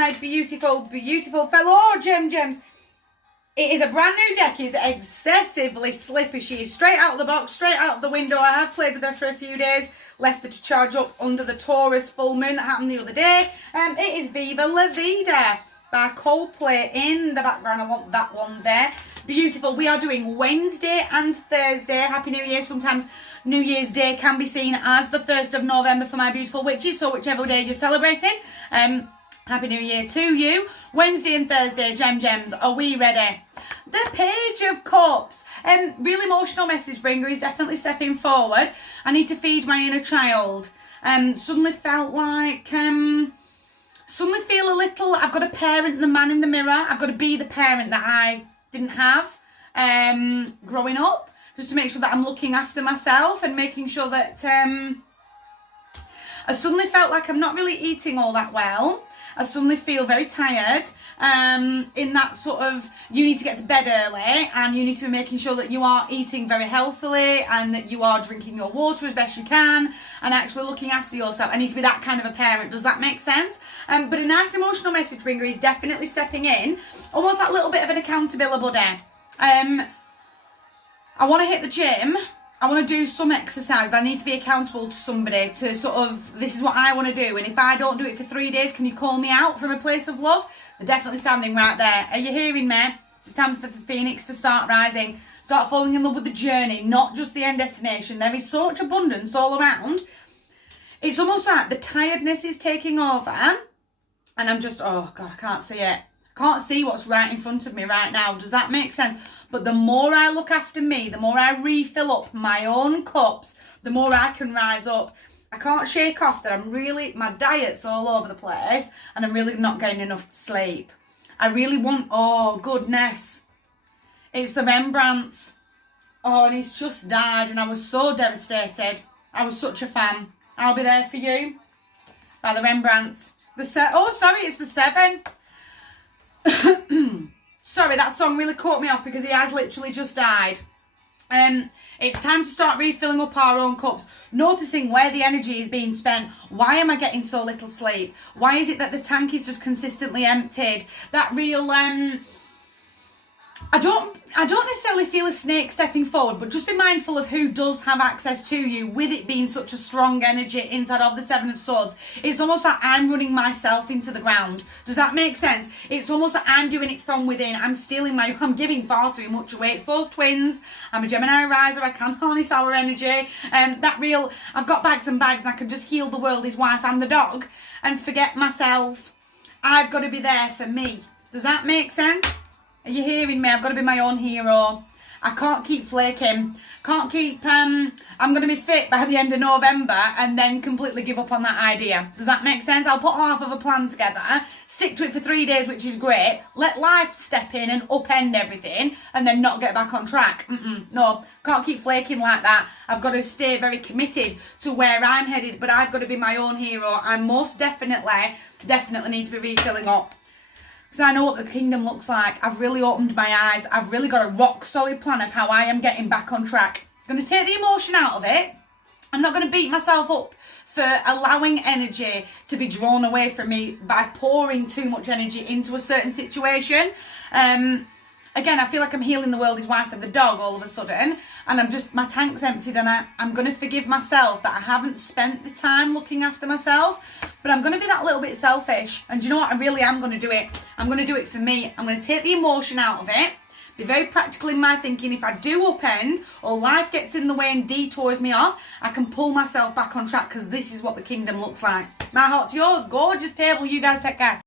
my beautiful, beautiful fellow gems. It is a brand new deck. It's excessively slippy. She is straight out of the box, straight out of the window. I have played with her for a few days. Left her to charge up under the Taurus full moon that happened the other day. It is Viva La Vida by Coldplay in the background. I want that one there. Beautiful. We are doing Wednesday and Thursday. Happy New Year. Sometimes New Year's Day can be seen as the 1st of November for my beautiful witches. So whichever day you're celebrating, Happy New Year to you. Wednesday and Thursday, gems, are we ready? The Page of Cups. Real emotional message bringer is definitely stepping forward. I need to feed my inner child. Suddenly felt like, suddenly feel a little, I've got to parent the man in the mirror. I've got to be the parent that I didn't have growing up. Just to make sure that I'm looking after myself and making sure that I suddenly felt like I'm not really eating all that well. I suddenly feel very tired in that sort of, you need to get to bed early and you need to be making sure that you are eating very healthily and that you are drinking your water as best you can and actually looking after yourself. I need to be that kind of a parent. Does that make sense? But a nice emotional message bringer is definitely stepping in. Almost that little bit of an accountability buddy. I want to hit the gym. I want to do some exercise, but I need to be accountable to somebody to sort of, this is what I want to do. And if I don't do it for 3 days, can you call me out from a place of love? They're definitely standing right there. Are you hearing me? It's time for the phoenix to start rising. Start falling in love with the journey, not just the end destination. There is so much abundance all around. It's almost like the tiredness is taking over. And I'm just, oh God, I can't see it. I can't see what's right in front of me right now. Does that make sense? But the more I look after me, the more I refill up my own cups, the more I can rise up. I can't shake off that my diet's all over the place and I'm really not getting enough sleep. I really want, oh goodness. It's the Rembrandts. Oh, and he's just died and I was so devastated. I was such a fan. I'll Be There For You by the Rembrandts. Oh, sorry, it's the 7. Sorry, that song really caught me off because he has literally just died. It's time to start refilling up our own cups, noticing where the energy is being spent. Why am I getting so little sleep? Why is it that the tank is just consistently emptied? That real, I don't necessarily feel a snake stepping forward, but just be mindful of who does have access to you with it being such a strong energy inside of the 7 of Swords. It's almost like I'm running myself into the ground. Does that make sense? It's almost like I'm doing it from within. I'm giving far too much away. It's those twins. I'm a Gemini riser. I can harness our energy. That real, I've got bags and bags and I can just heal the world, his wife and the dog and forget myself. I've got to be there for me. Does that make sense? Are you hearing me? I've got to be my own hero. I can't keep flaking. Can't keep, I'm going to be fit by the end of November and then completely give up on that idea. Does that make sense? I'll put half of a plan together, stick to it for 3 days, which is great. Let life step in and upend everything and then not get back on track. No, can't keep flaking like that. I've got to stay very committed to where I'm headed, but I've got to be my own hero. I most definitely need to be refilling up. Because I know what the kingdom looks like. I've really opened my eyes. I've really got a rock solid plan of how I am getting back on track. I'm going to take the emotion out of it. I'm not going to beat myself up for allowing energy to be drawn away from me by pouring too much energy into a certain situation. Again, I feel like I'm healing the world, his wife and the dog all of a sudden. And my tank's emptied and I'm going to forgive myself that I haven't spent the time looking after myself. But I'm going to be that little bit selfish. And do you know what? I really am going to do it. I'm going to do it for me. I'm going to take the emotion out of it. Be very practical in my thinking. If I do upend or life gets in the way and detours me off, I can pull myself back on track because this is what the kingdom looks like. My heart to yours. Gorgeous table. You guys take care.